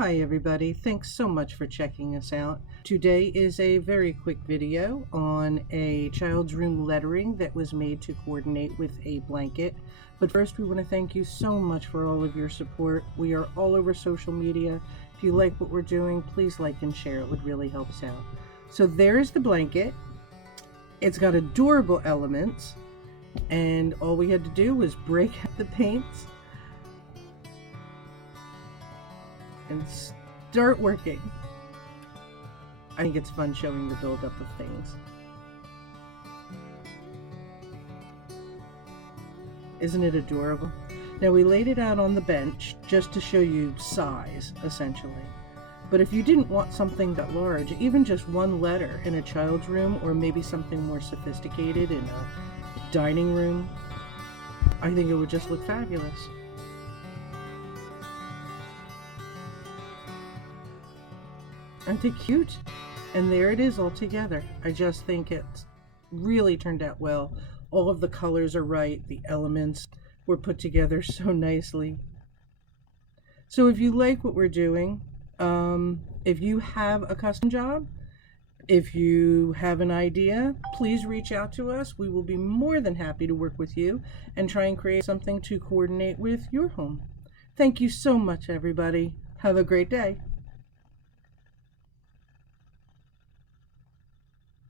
Hi everybody, thanks so much for checking us out. Today is a very quick video on a child's room lettering that was made to coordinate with a blanket. But first we want to thank you so much for all of your support. We are all over social media. If you like what we're doing, please like and share. It would really help us out. So there's the blanket. It's got adorable elements and all we had to do was break out the paints and start working. I think it's fun showing the buildup of things. Isn't it adorable? Now we laid it out on the bench just to show you size, essentially. But if you didn't want something that large, even just one letter in a child's room or maybe something more sophisticated in a dining room, I think it would just look fabulous. Aren't they cute? And there it is all together. I just think it's really turned out well. All of the colors are right. The elements were put together so nicely. So if you like what we're doing, if you have a custom job, if you have an idea, please reach out to us. We will be more than happy to work with you and try and create something to coordinate with your home. Thank you so much, everybody. Have a great day.